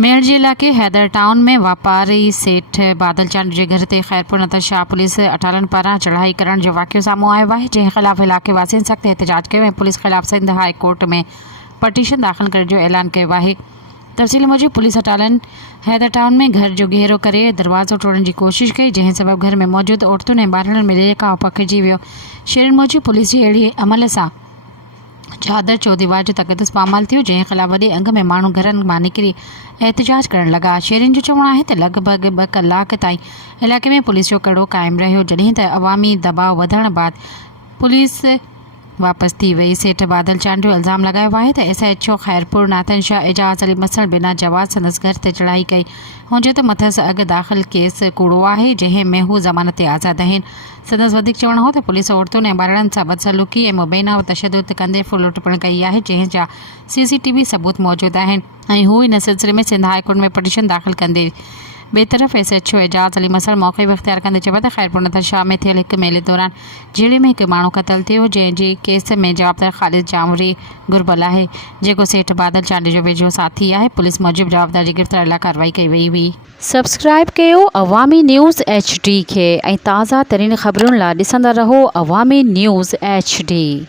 मेरठ जिला के हैदर टाउन में वापारी सेठ बादल चंद जे घर ते खैरपुर नतर शाह पुलिस अटालन पारां चढ़ाई करण जो वाक़ियो साम्हूं आयो आहे, जंहिं ख़िलाफ़ इलाइक़े वासियुनि सख़्त एहतजाज कयो ऐं पुलिस ख़िलाफ़ सिंध हाई कोर्ट में पटिशन दाख़िल करण जो ऐलान कयो आहे। तफ़सील मूजिब पुलिस अटालन हैदर टाउन में घर जो घेरो करे दरवाज़ो तोड़ण जी कोशिश कई, जंहिं सबब घर में मौजूद औरतुनि ऐं ॿारनि में लिकाउ पखिजी वियो। शेरनि मूजिब पुलिस जी अहिड़ी अमल सां चादर चौदीवार जो तक़दस पामाल थियो, जंहिं ख़िलाफ़ वॾे अंग में माण्हू घरनि मां निकिरी एहतजाज करण लॻा। शेरनि जो चवणु आहे त लॻभॻि 2 कलाक ताईं इलाइक़े में पुलिस जो कड़ो क़ाइमु रहियो, जॾहिं त अवामी दबाव वधण बैदि पुलिस वापसि थी वई। सेठ बादल चांद जो इल्ज़ाम लॻायो आहे त SHO खैरपुर नाथन शाह एजाज़ अली मसल बिना जवाज़ संदसि घर ते चढ़ाई कई, हुनजे त मथसि अॻु दाख़िल केस कूड़ो आहे, जंहिं में हू ज़मानत ते आज़ादु आहिनि। संदसि वधीक चवणु हो त पुलिस औरतुनि ऐं ॿारनि सां बदसलूकी ऐं मुबैना व तशदुद कंदे फुलुट पिणु कई आहे, जंहिं जा CCTV सबूत मौजूदु आहिनि ऐं हू इन सिलसिले में सिंध हाई कोर्ट में पटिशन दाख़िल कंदे। ॿिए तरफ़ SHO एजाज़ अली मसल मौक़े इख़्तियार कंदे चयो त खैरपुर नतर शाह में थियल हिकु मेले दौरान झेड़े में हिकु माण्हू क़तल थियो, जंहिंजे केस में जवाबदार ख़ालिद जामरी घुर्बल आहे, जेको सेठ बादल चांड जो वेझो साथी आहे। पुलिस मूजिब जवाबदार जी गिरफ़्तारी लाइ कार्रवाई कई वई हुई। सब्सक्राइब कयो अवामी न्यूज़ HD खे ऐं ताज़ा तरीन ख़बरुनि लाइ ॾिसंदा रहो अवामी न्यूज़ HD।